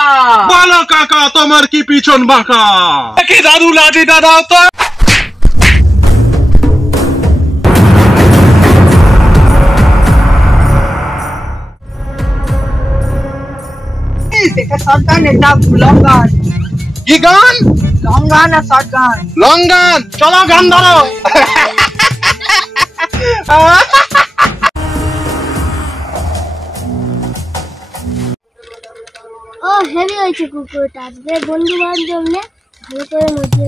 পুষ্পা। বলো কাকা, তোমার কি পিছন বাঁকা? কি দাদু লাঠিটা দাও তো। কি গান? লং গান আর শর্ট গান। লং গান। চলো গান ধরো। ও হেভি হয়েছে কুকুরটা, আজকে বন্ধু বান্ধব নে ভালো করে মজা।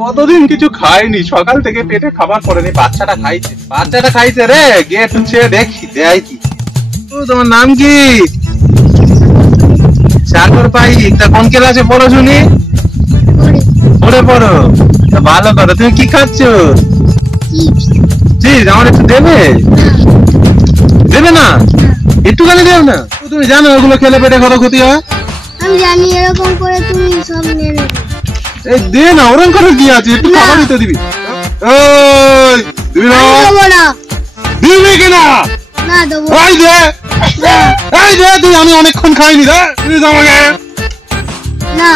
কতদিন কিছু খাইনি, সকাল থেকে পেটে খাবার পড়েনি। বাচ্চাটা খাইছে রে। গিয়ে একটু চেয়ে দেখি দেয় কি। তোমার নাম কি? সাগর পাই। তা কোন ক্লাসে পড়ো শুনি? পড়ো। ভালো করো। তুমি কি খাচ্ছ? চিপস। আমার একটু দেবে না? একটুখানি দেব না? তুমি জানো ওগুলো খেলে পেটে কত ক্ষতি হয়? আমি জানি, এরকম করে তুমি সব নিয়ে নেবে। এই দে না, ওরকম করে কি আছে? একটু খাবারই তো দিবি। এই দিবি না? দিবি কিনা? না দেবো। এই দে তুই। আমি অনেকক্ষণ খাইনি রে। তুই আমাকে না।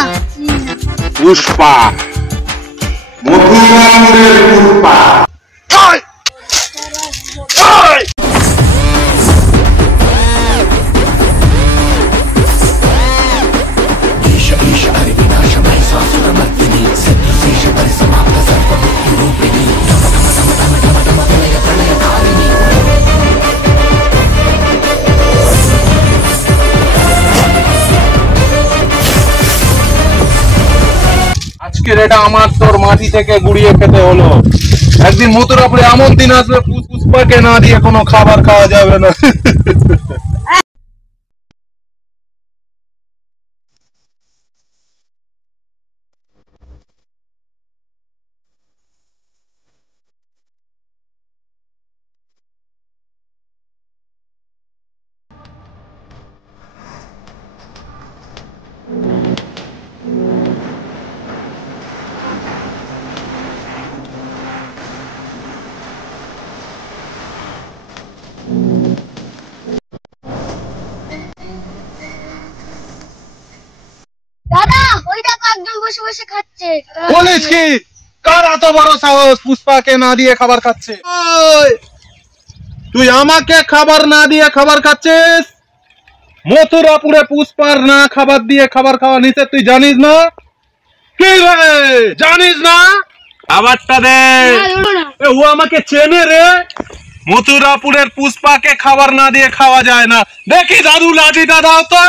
পুষ্পা, মধুরাপুরের পুষ্পা। আজকের এটা আমার তোর মাটি থেকে গুড়িয়ে খেতে হলো। একদিন মথুরাপুরে এমন দিন আসবে পুষ্পাকে না দিয়ে কোনো খাবার খাওয়া যাবে না। দাদা ওইটা একদম বসে বসে খাচ্ছে। বলিস কি? কার এত বড় সাহস পুষ্পাকে না দিয়ে খাবার খাচ্ছে? তুই আমাকে খাবার না দিয়ে খাবার খাচ্ছিস? মথুরাপুরে পুষ্পার না খাবার দিয়ে খাবার খাওয়া নিতে তুই জানিস না? কি রে, জানিস না? খাবারটা দে। ও আমাকে চেনে রে। মথুরাপুরের পুষ্পাকে খাবার না দিয়ে খাওয়া যায় না। দেখি দাদু লাঠিটা দাও তো।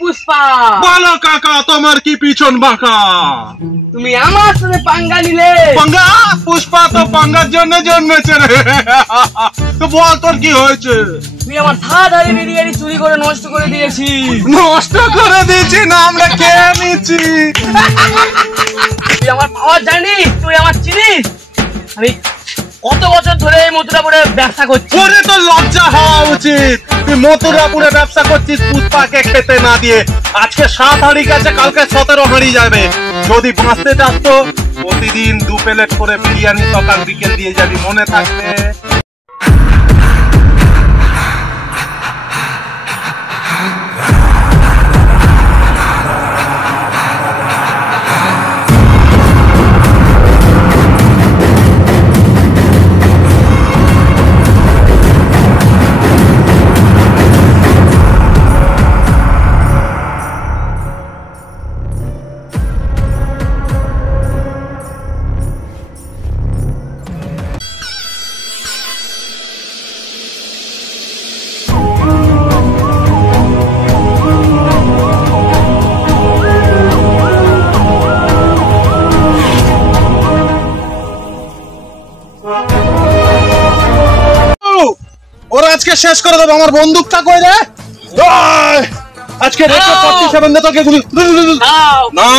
পুষ্পা। বলো কাকা, তোমার কি পিছন বাঁকা? তুমি আমার সাথে পাঙ্গা নিলে। পাঙ্গা? পুষ্পা তো পাঙ্গার জন্য জন্মেছে রে। তো বল তোর কি হয়েছে? তুই আমার ধারে বিরিয়ানি চুরি করে নষ্ট করে দিয়েছিস। নষ্ট করে দিয়েছি না, আমরা খেয়ে নিচ্ছি। তুই আমার পাওয়ার জানিস? তুই আমার চিনিস? আমি কত বছর ধরে এই মথুরাপুরে ব্যবসা করছি। ওরে তো লজ্জা হওয়া উচিত। তুই মথুরাপুরে ব্যবসা করছিস পুষ্পাকে খেতে না দিয়ে। আজকে 7 হাঁড়ি গেছে, কালকে 17 হাঁড়ি যাবে। যদি বাঁচতে চাস তো প্রতিদিন 2 প্লেট করে বিরিয়ানি সকাল বিকেল দিয়ে যাবি, মনে থাকবে। ওরা আজকে শেষ করে দেবো। আমার বন্দুকটা কই রে? আজকে রেখে 47 দে তোকে গুলি না।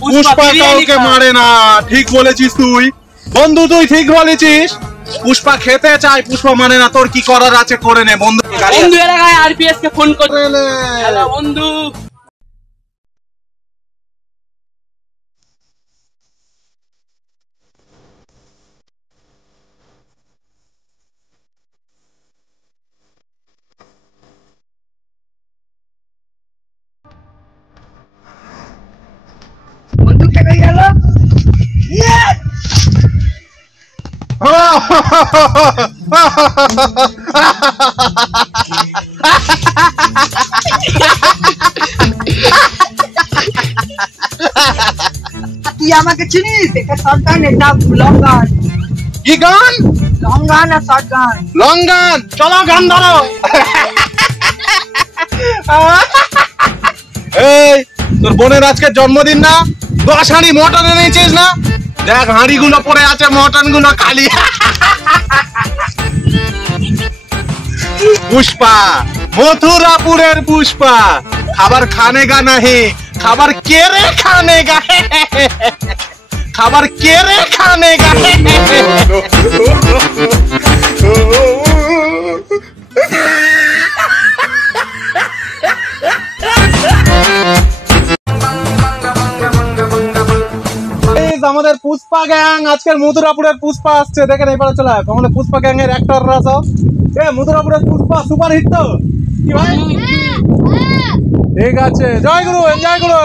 পুষ্পা কাউকে মারে না, ঠিক বলেছিস তুই বন্ধু, তুই ঠিক বলেছিস। পুষ্পা খেতে চাই, পুষ্পা মানে না। তোর কি করার আছে করে নে বন্ধু। বন্ধু এলাকায় আরপিএস কে ফোন করে হ্যালো বন্ধু। বন্ধু খেতে গেল। তুই আমাকে চিনিস? এটা শটগান, এটা লং গান। কি গান? লং গান আর শটগান। লং গান। চলো গান ধরো। এই তোর বোনের আজকে জন্মদিন না? 10 হাঁড়ি মটন এনেছিস না? দেখ হাঁড়ি গুলো পড়ে আছে, মটন গুলো খালি। পুষ্পা, মথুরাপুরের পুষ্পা। খাবার খানে গা নাহি, খাবার কেড়ে খানে গা। খাবার কেড়ে খানে গা। আমাদের পুষ্পা গ্যাং, আজকের মথুরাপুরের পুষ্পা আসছে। দেখেন এবারে চলে আমাদের পুষ্পা গ্যাং এর অ্যাক্টররা সব। মথুরাপুরের পুষ্পা সুপার হিট তো কি ভাই? ঠিক আছে, জয় গুরু, এনজয় করো।